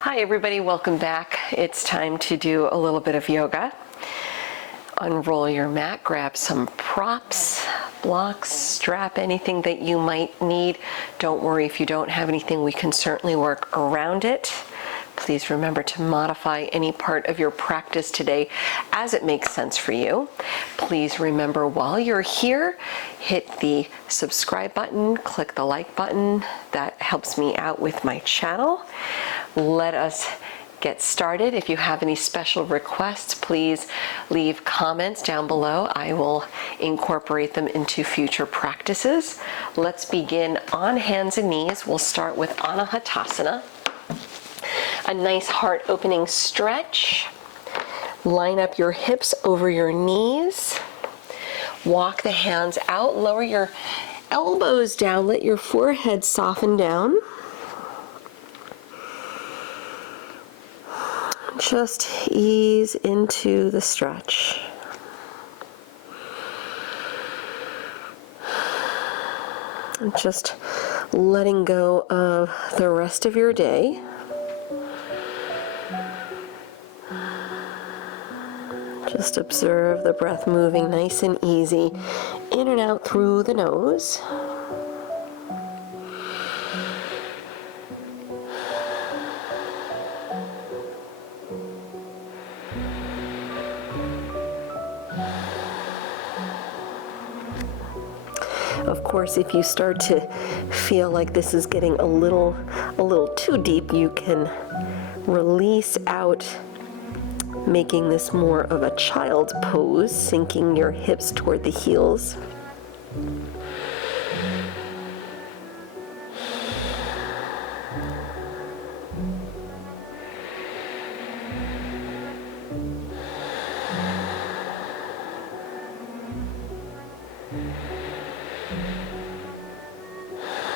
Hi everybody, welcome back. It's time to do a little bit of yoga. Unroll your mat, grab some props, blocks, strap, anything that you might need. Don't worry if you don't have anything, we can certainly work around it. Please remember to modify any part of your practice today as it makes sense for you. Please remember while you're here, hit the subscribe button, click the like button. That helps me out with my channel. Let us get started. If you have any special requests, please leave comments down below. I will incorporate them into future practices. Let's begin on hands and knees. We'll start with Anahatasana. A nice heart opening stretch. Line up your hips over your knees. Walk the hands out, lower your elbows down, let your forehead soften down. Just ease into the stretch. And just letting go of the rest of your day. Just observe the breath moving nice and easy in and out through the nose. Of course, if you start to feel like this is getting a little too deep, you can release out, making this more of a child's pose, sinking your hips toward the heels.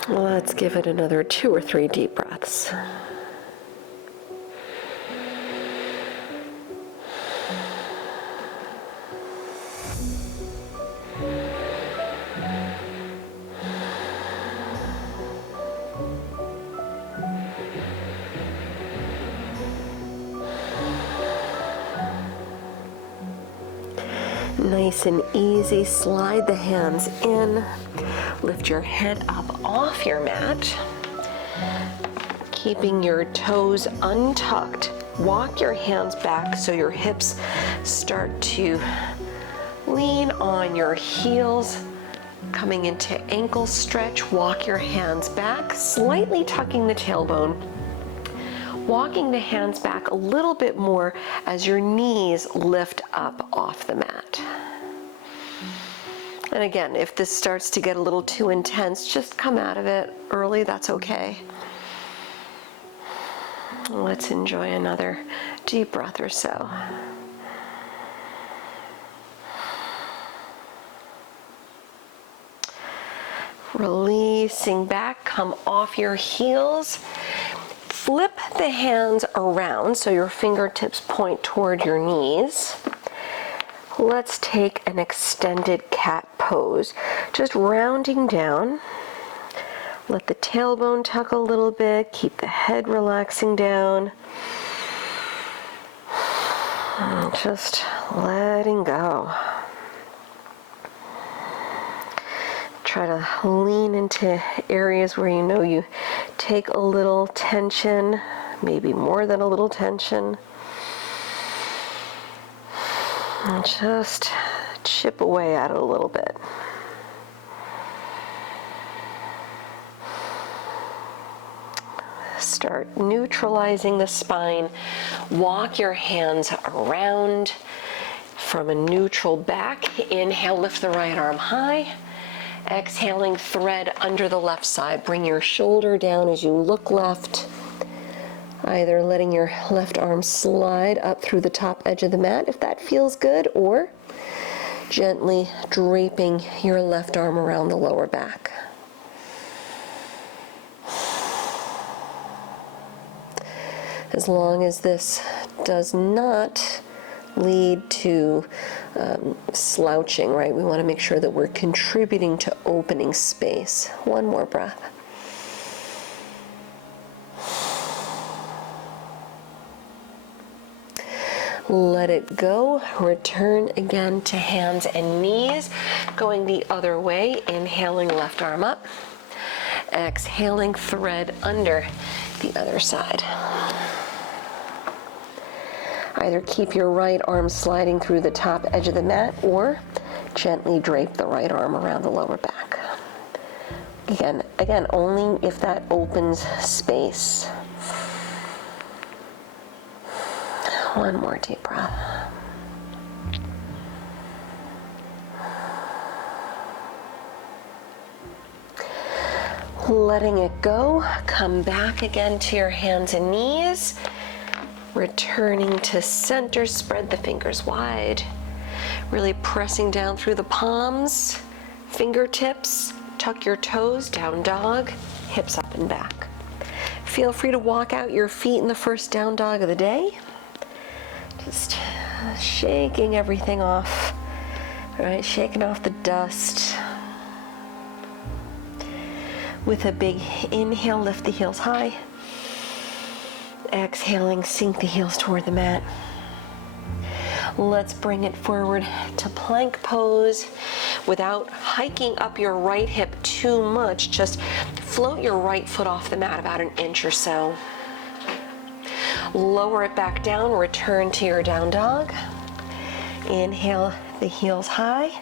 Let's give it another 2 or 3 deep breaths. Nice and easy, slide the hands in, lift your head up off your mat, keeping your toes untucked. Walk your hands back so your hips start to lean on your heels, coming into ankle stretch. Walk your hands back, slightly tucking the tailbone. Walking the hands back a little bit more as your knees lift up off the mat. And again, if this starts to get a little too intense, just come out of it early, that's okay. Let's enjoy another deep breath or so. Releasing back, come off your heels. Flip the hands around so your fingertips point toward your knees. Let's take an extended cat pose, just rounding down. Let the tailbone tuck a little bit, keep the head relaxing down. And just letting go. Try to lean into areas where you know you take a little tension, maybe more than a little tension. And just chip away at it a little bit. Start neutralizing the spine. Walk your hands around from a neutral back. Inhale, lift the right arm high. Exhaling, thread under the left side. Bring your shoulder down as you look left. Either letting your left arm slide up through the top edge of the mat if that feels good, or gently draping your left arm around the lower back. As long as this does not lead to slouching, right? We want to make sure that we're contributing to opening space. One more breath. Let it go. Return again to hands and knees. Going the other way, inhaling left arm up. Exhaling, thread under the other side. Either keep your right arm sliding through the top edge of the mat or gently drape the right arm around the lower back. Again, only if that opens space. One more deep breath. Letting it go, come back again to your hands and knees. Returning to center, spread the fingers wide. Really pressing down through the palms, fingertips, tuck your toes, down dog, hips up and back. Feel free to walk out your feet in the first down dog of the day. Just shaking everything off, all right? Shaking off the dust. With a big inhale, lift the heels high. Exhaling, sink the heels toward the mat. Let's bring it forward to plank pose without hiking up your right hip too much. Just float your right foot off the mat about an inch or so. Lower it back down, return to your down dog. Inhale the heels high.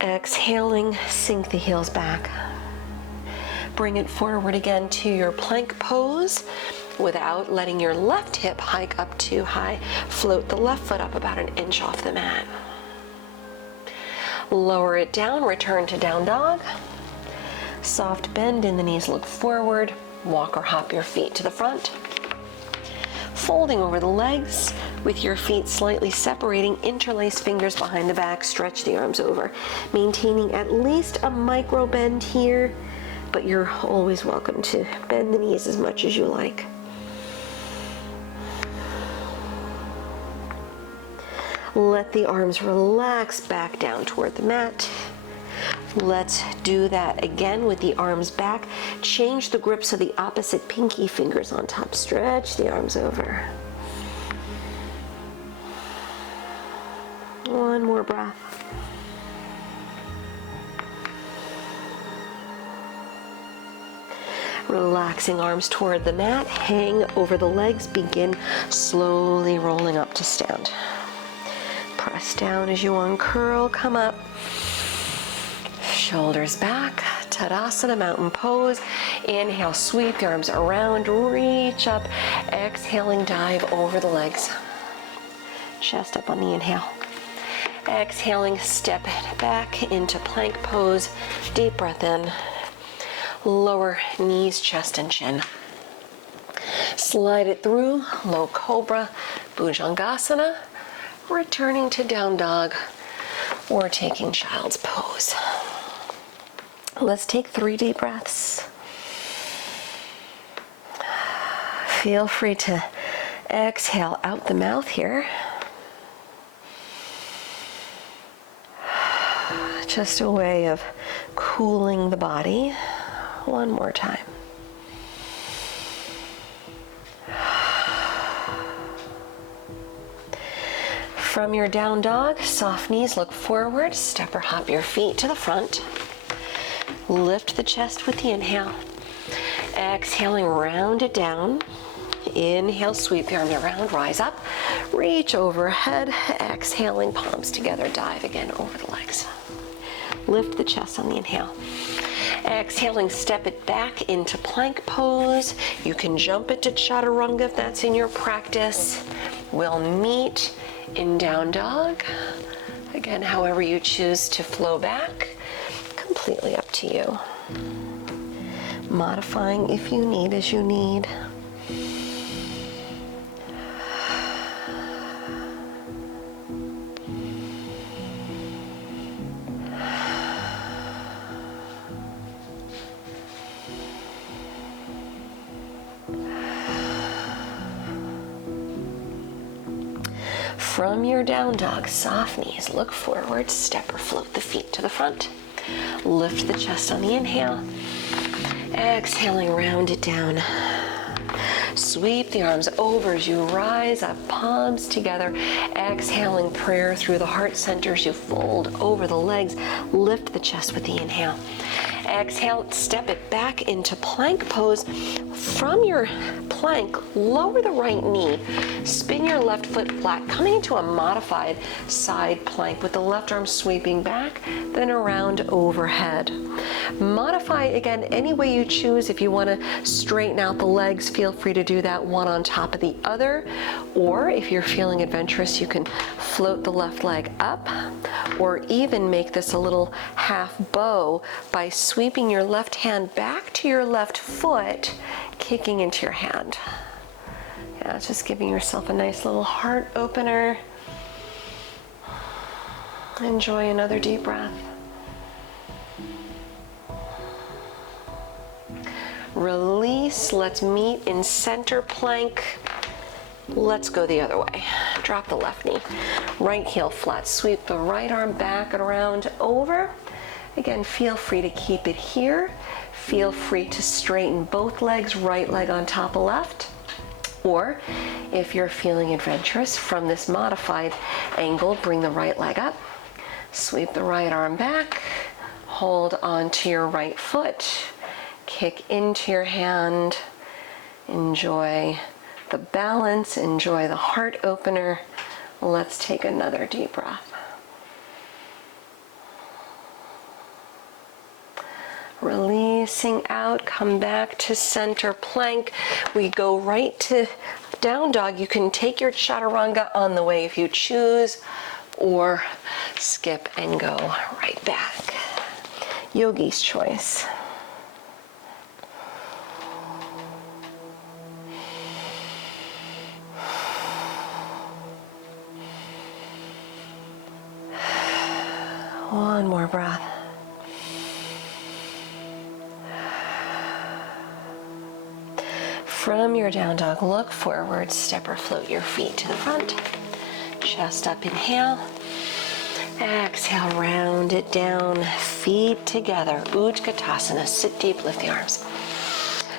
Exhaling, sink the heels back. Bring it forward again to your plank pose without letting your left hip hike up too high. Float the left foot up about an inch off the mat. Lower it down, return to down dog. Soft bend in the knees, look forward. Walk or hop your feet to the front. Folding over the legs with your feet slightly separating, interlace fingers behind the back, stretch the arms over. Maintaining at least a micro bend here, but you're always welcome to bend the knees as much as you like. Let the arms relax back down toward the mat. Let's do that again with the arms back. Change the grip so the opposite pinky fingers on top. Stretch the arms over. One more breath. Relaxing arms toward the mat, hang over the legs, begin slowly rolling up to stand. Press down as you uncurl, come up. Shoulders back, Tadasana, mountain pose. Inhale, sweep the arms around, reach up. Exhaling, dive over the legs. Chest up on the inhale. Exhaling, step it back into plank pose. Deep breath in. Lower knees, chest, and chin. Slide it through, low cobra, Bhujangasana, returning to down dog, or taking child's pose. Let's take 3 deep breaths. Feel free to exhale out the mouth here. Just a way of cooling the body. One more time. From your down dog, soft knees, look forward, step or hop your feet to the front. Lift the chest with the inhale. Exhaling, round it down. Inhale, sweep the arms around, rise up, reach overhead. Exhaling, palms together, dive again over the legs. Lift the chest on the inhale. Exhaling, step it back into plank pose. You can jump it to chaturanga if that's in your practice. We'll meet in down dog. Again, however you choose to flow back, completely up to you. Modifying if you need as you need. From your down dog, soft knees, look forward, step or float the feet to the front. Lift the chest on the inhale. Exhaling, round it down. Sweep the arms over as you rise up, palms together. Exhaling prayer through the heart center as you fold over the legs. Lift the chest with the inhale. Exhale, step it back into plank pose. From your plank, lower the right knee. Spin your left foot flat, coming into a modified side plank with the left arm sweeping back, then around overhead. Modify again any way you choose. If you want to straighten out the legs, feel free to do that, one on top of the other. Or if you're feeling adventurous, you can float the left leg up, or even make this a little half bow by sweeping your left hand back to your left foot, kicking into your hand. Yeah, just giving yourself a nice little heart opener. Enjoy another deep breath. Release. Let's meet in center plank. Let's go the other way. Drop the left knee. Right heel flat. Sweep the right arm back and around over. Again, feel free to keep it here. Feel free to straighten both legs, right leg on top of left. Or if you're feeling adventurous, from this modified angle, bring the right leg up. Sweep the right arm back. Hold onto your right foot. Kick into your hand. Enjoy the balance. Enjoy the heart opener. Let's take another deep breath. Releasing out, come back to center plank. We go right to down dog. You can take your chaturanga on the way if you choose, or skip and go right back. Yogi's choice. One more breath. From your down dog, look forward, step or float your feet to the front. Chest up, inhale. Exhale, round it down, feet together. Utkatasana, sit deep, lift the arms.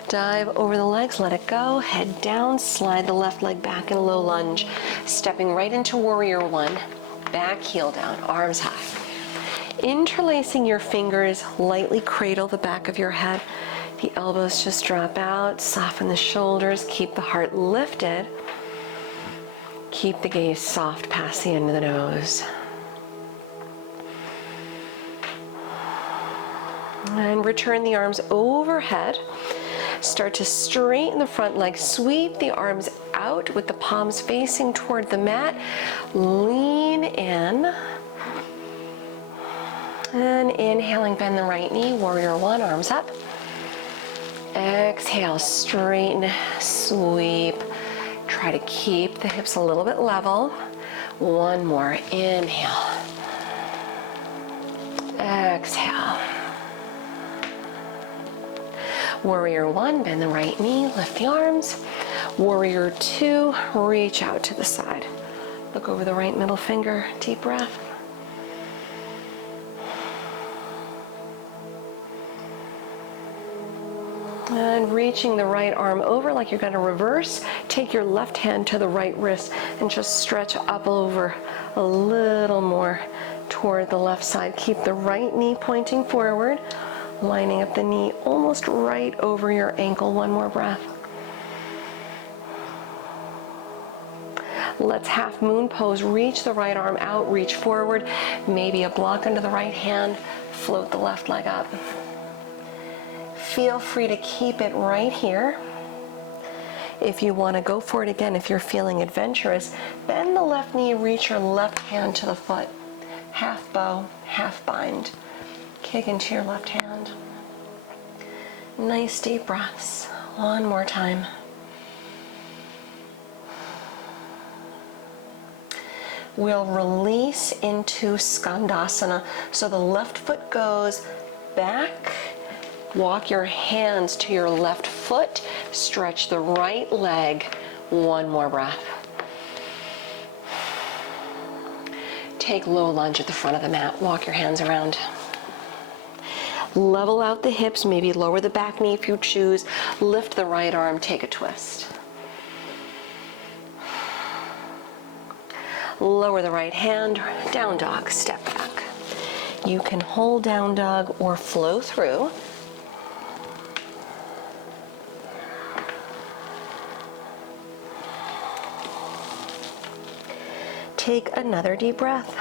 Dive over the legs, let it go. Head down, slide the left leg back in a low lunge. Stepping right into warrior one. Back heel down, arms high. Interlacing your fingers, lightly cradle the back of your head. The elbows just drop out, soften the shoulders, keep the heart lifted. Keep the gaze soft past the end of the nose. And return the arms overhead. Start to straighten the front leg, sweep the arms out with the palms facing toward the mat. Lean in. And inhaling, bend the right knee, warrior one, arms up. Exhale, straighten, sweep. Try to keep the hips a little bit level. One more, inhale. Exhale. Warrior one, bend the right knee, lift the arms. Warrior two, reach out to the side. Look over the right middle finger, deep breath. And reaching the right arm over like you're going to reverse. Take your left hand to the right wrist and just stretch up over a little more toward the left side. Keep the right knee pointing forward, lining up the knee almost right over your ankle. One more breath. Let's half moon pose. Reach the right arm out, reach forward. Maybe a block under the right hand. Float the left leg up. Feel free to keep it right here. If you want to go for it again, if you're feeling adventurous, bend the left knee, reach your left hand to the foot. Half bow, half bind. Kick into your left hand. Nice deep breaths. One more time. We'll release into Skandasana. So the left foot goes back. Walk your hands to your left foot. Stretch the right leg. One more breath. Take low lunge at the front of the mat. Walk your hands around. Level out the hips. Maybe lower the back knee if you choose. Lift the right arm. Take a twist. Lower the right hand, down dog, step back. You can hold down dog or flow through. Take another deep breath.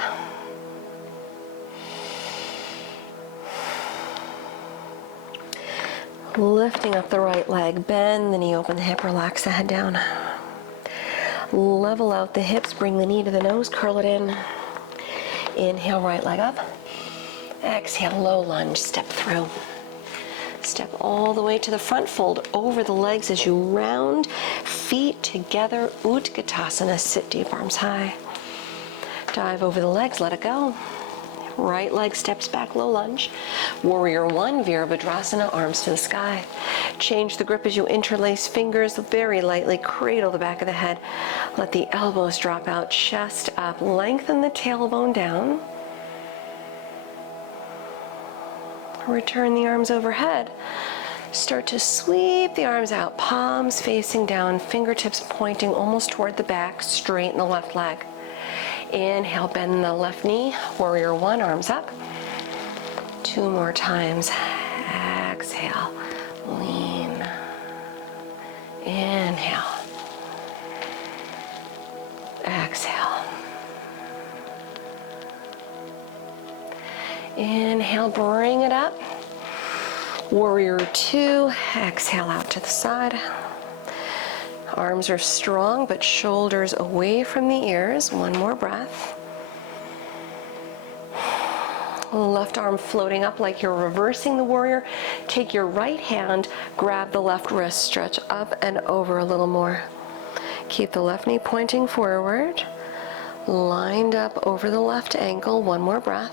Lifting up the right leg, bend the knee, open the hip, relax the head down. Level out the hips, bring the knee to the nose, curl it in. Inhale, right leg up. Exhale, low lunge, step through. Step all the way to the front, fold over the legs as you round, feet together, Utkatasana, sit deep, arms high. Dive over the legs, let it go. Right leg steps back, low lunge. Warrior one, Virabhadrasana, arms to the sky. Change the grip as you interlace fingers, very lightly cradle the back of the head. Let the elbows drop out, chest up, lengthen the tailbone down. Return the arms overhead. Start to sweep the arms out, palms facing down, fingertips pointing almost toward the back, straighten the left leg. Inhale, bend the left knee, warrior one, arms up. 2 more times. Exhale, lean. Inhale. Exhale. Inhale, bring it up. Warrior two, exhale out to the side. Arms are strong, but shoulders away from the ears. 1 more breath. Left arm floating up like you're reversing the warrior. Take your right hand, grab the left wrist, stretch up and over a little more. Keep the left knee pointing forward. Lined up over the left ankle. 1 more breath.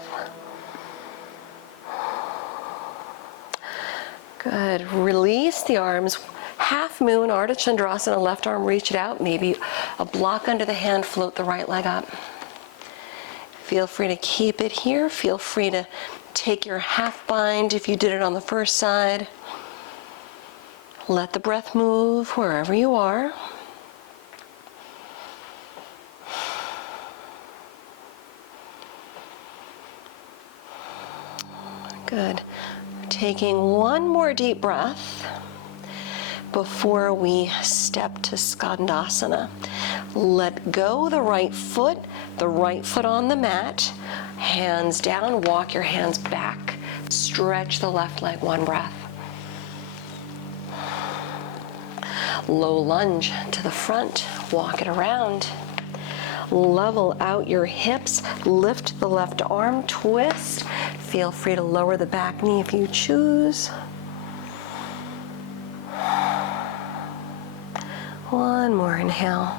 Good. Release the arms. Half moon, Ardha Chandrasana, left arm, reach it out. Maybe a block under the hand, float the right leg up. Feel free to keep it here. Feel free to take your half bind if you did it on the first side. Let the breath move wherever you are. Good. Taking 1 more deep breath before we step to Skandasana. Let go the right foot on the mat, hands down, walk your hands back, stretch the left leg, 1 breath. Low lunge to the front, walk it around. Level out your hips, lift the left arm, twist. Feel free to lower the back knee if you choose. 1 more inhale.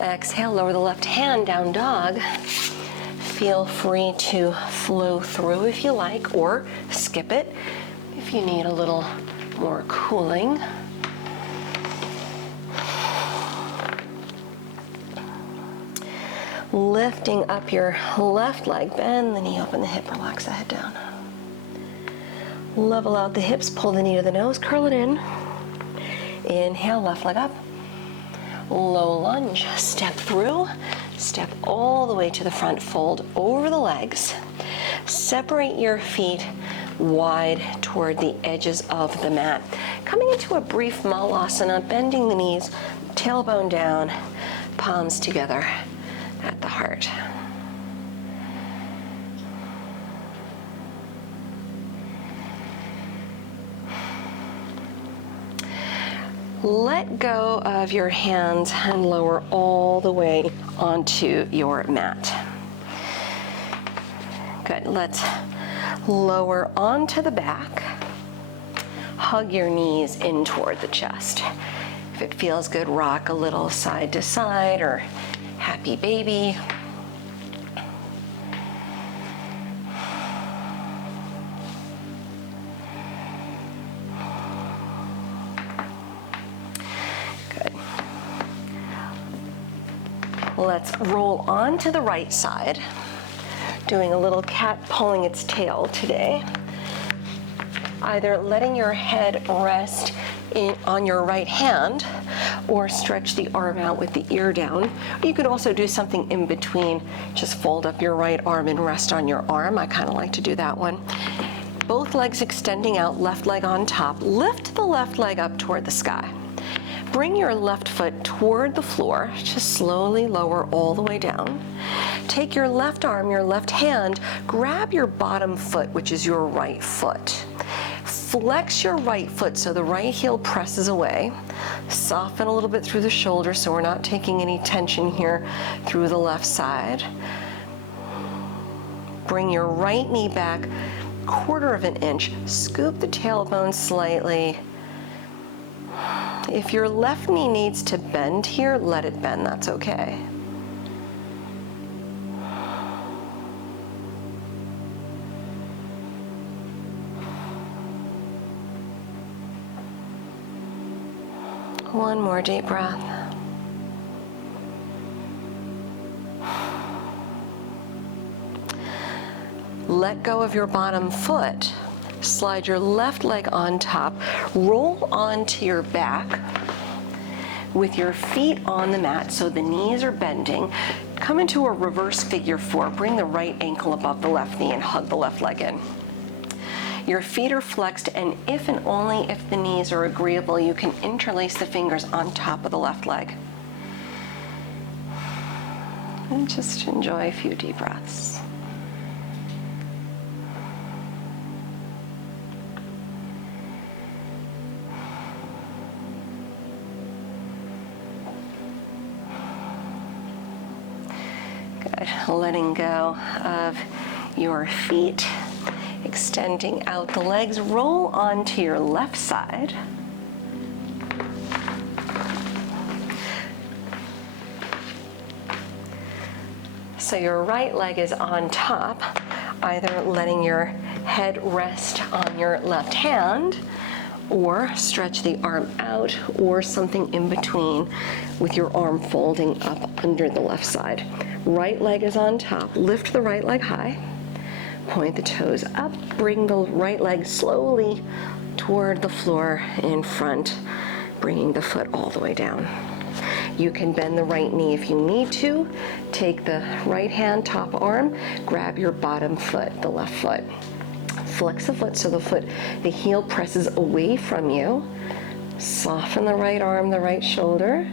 Exhale, lower the left hand, down dog. Feel free to flow through if you like, or skip it if you need a little more cooling. Lifting up your left leg, bend the knee, open the hip, relax the head down. Level out the hips, pull the knee to the nose, curl it in. Inhale, left leg up. Low lunge, step through, step all the way to the front, fold over the legs. Separate your feet wide toward the edges of the mat. Coming into a brief malasana, bending the knees, tailbone down, palms together at the heart. Let go of your hands and lower all the way onto your mat. Good, let's lower onto the back. Hug your knees in toward the chest. If it feels good, rock a little side to side or happy baby. Good. Let's roll on to the right side, doing a little cat pulling its tail today. either letting your head rest on your right hand or stretch the arm out with the ear down. You could also do something in between. Just fold up your right arm and rest on your arm. I kind of like to do that one. Both legs extending out, left leg on top. Lift the left leg up toward the sky. Bring your left foot toward the floor. Just slowly lower all the way down. Take your left arm, your left hand, grab your bottom foot, which is your right foot. Flex your right foot so the right heel presses away. Soften a little bit through the shoulder so we're not taking any tension here through the left side. Bring your right knee back 1/4 of an inch. Scoop the tailbone slightly. If your left knee needs to bend here, let it bend, that's okay. One more deep breath. Let go of your bottom foot. Slide your left leg on top. Roll onto your back with your feet on the mat so the knees are bending. Come into a reverse figure 4. Bring the right ankle above the left knee and hug the left leg in. Your feet are flexed, and if and only if the knees are agreeable, you can interlace the fingers on top of the left leg. And just enjoy a few deep breaths. Good. Letting go of your feet. Extending out the legs, roll onto your left side. So your right leg is on top, either letting your head rest on your left hand or stretch the arm out or something in between with your arm folding up under the left side. Right leg is on top. Lift the right leg high. Point the toes up, bring the right leg slowly toward the floor in front, bringing the foot all the way down. You can bend the right knee if you need to. Take the right hand, top arm, grab your bottom foot, the left foot. Flex the foot so the heel presses away from you. Soften the right arm, the right shoulder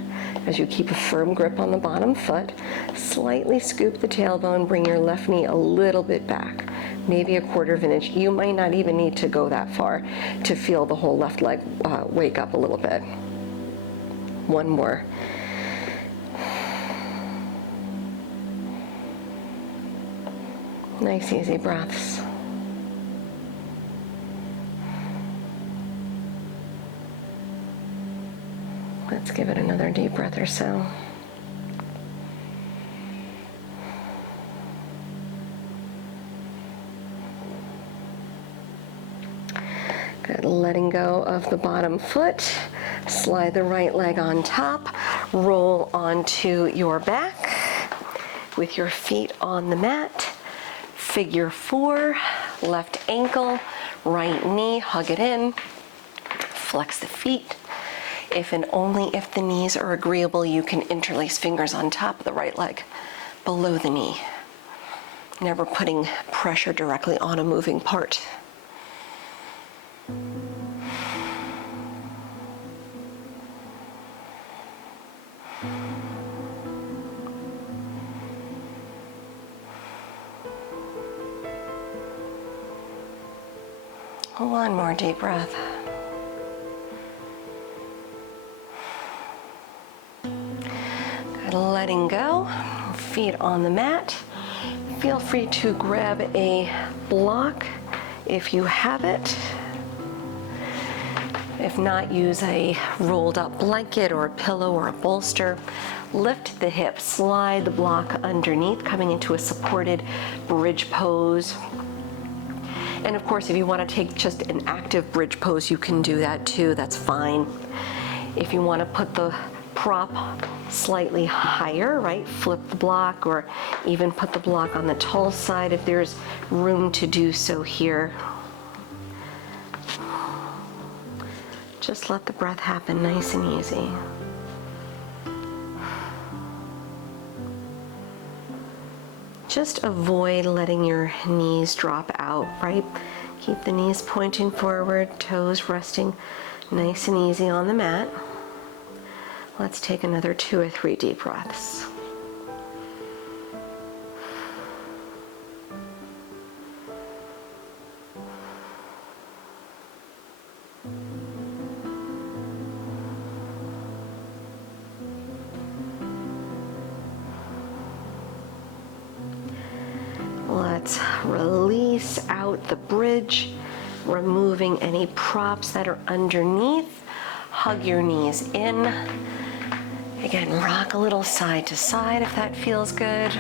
as you keep a firm grip on the bottom foot. Slightly scoop the tailbone, bring your left knee a little bit back, maybe 1/4 of an inch. You might not even need to go that far to feel the whole left leg wake up a little bit. One more. Nice, easy breaths. Let's give it another deep breath or so. Good. Letting go of the bottom foot. Slide the right leg on top. Roll onto your back with your feet on the mat. Figure 4. Left ankle, right knee, hug it in. Flex the feet. If and only if the knees are agreeable, you can interlace fingers on top of the right leg, below the knee. Never putting pressure directly on a moving part. One more deep breath. Letting go, feet on the mat. Feel free to grab a block if you have it. If not, use a rolled up blanket or a pillow or a bolster. Lift the hips, slide the block underneath, coming into a supported bridge pose. And of course, if you want to take just an active bridge pose, you can do that too, that's fine. If you want to put the prop slightly higher, right? Flip the block or even put the block on the tall side if there's room to do so here. Just let the breath happen nice and easy. Just avoid letting your knees drop out, right? Keep the knees pointing forward, toes resting nice and easy on the mat. Let's take another 2 or 3 deep breaths. Let's release out the bridge, removing any props that are underneath. Hug your knees in. Again, rock a little side to side if that feels good.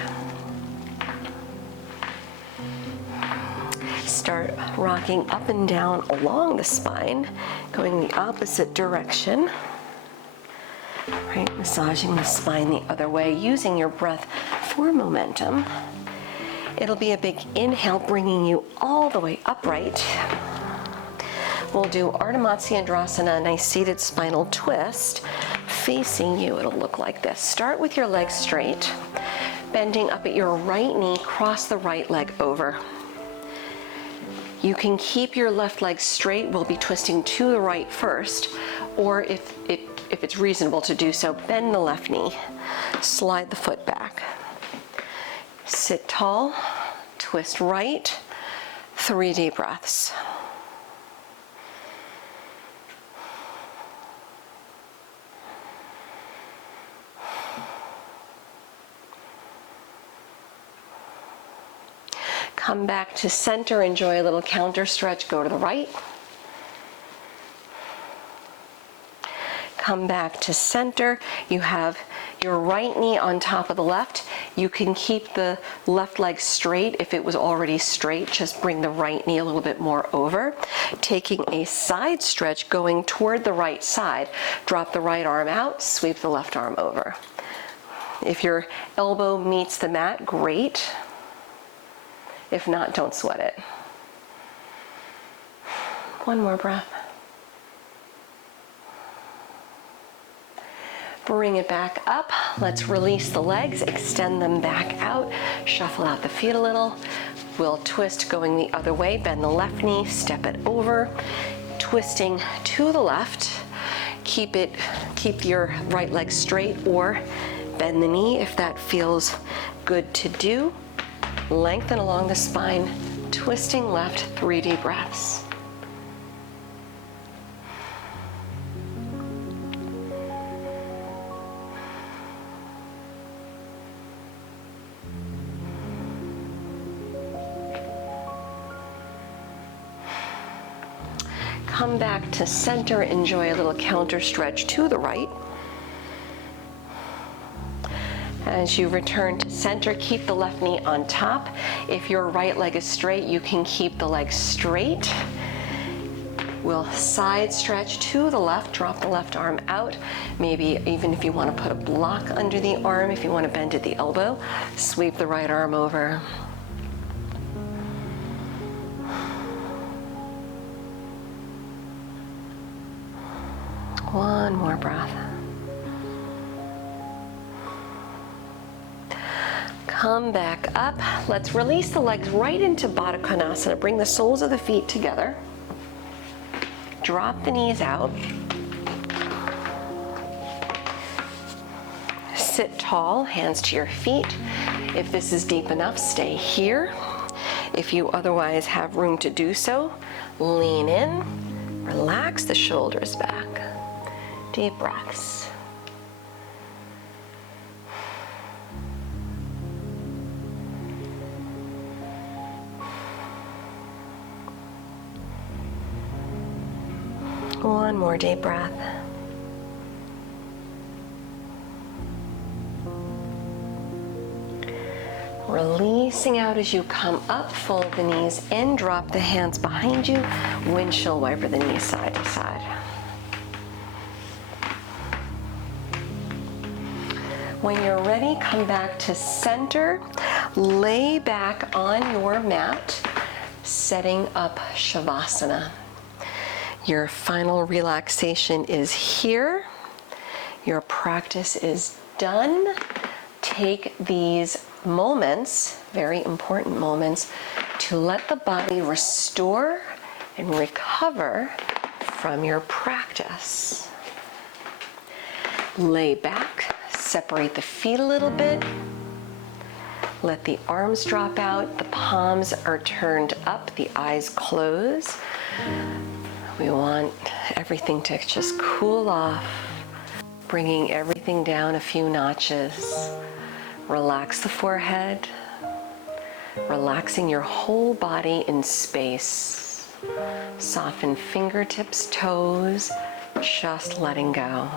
Start rocking up and down along the spine, going the opposite direction. Right, massaging the spine the other way, using your breath for momentum. It'll be a big inhale, bringing you all the way upright. We'll do Ardha Matsyendrasana, a nice seated spinal twist. Facing you, it'll look like this. Start with your legs straight, bending up at your right knee, cross the right leg over. You can keep your left leg straight. We'll be twisting to the right first, or if it's reasonable to do so, bend the left knee, slide the foot back. Sit tall, twist right, 3 deep breaths. Come back to center, enjoy a little counter stretch, go to the right. Come back to center. You have your right knee on top of the left. You can keep the left leg straight. If it was already straight, just bring the right knee a little bit more over. Taking a side stretch, going toward the right side. Drop the right arm out, sweep the left arm over. If your elbow meets the mat, great. If not, don't sweat it. One more breath. Bring it back up. Let's release the legs, extend them back out, shuffle out the feet a little. We'll twist going the other way, bend the left knee, step it over, twisting to the left. Keep your right leg straight or bend the knee if that feels good to do. Lengthen along the spine, twisting left, 3 deep breaths. Come back to center, enjoy a little counter stretch to the right. As you return to center, keep the left knee on top. If your right leg is straight, you can keep the leg straight. We'll side stretch to the left, drop the left arm out. Maybe even if you want to put a block under the arm, if you want to bend at the elbow, sweep the right arm over. One more breath. Come back up. Let's release the legs right into Baddha Konasana. Bring the soles of the feet together. Drop the knees out. Sit tall, hands to your feet. If this is deep enough, stay here. If you otherwise have room to do so, lean in, relax the shoulders back. Deep breaths. One more deep breath. Releasing out as you come up, fold the knees in, drop the hands behind you, windshield wiper the knees side to side. When you're ready, come back to center, lay back on your mat, setting up Shavasana. Your final relaxation is here. Your practice is done. Take these moments, very important moments, to let the body restore and recover from your practice. Lay back, separate the feet a little bit. Let the arms drop out, the palms are turned up, the eyes close. We want everything to just cool off, bringing everything down a few notches. Relax the forehead, relaxing your whole body in space. Soften fingertips, toes, just letting go.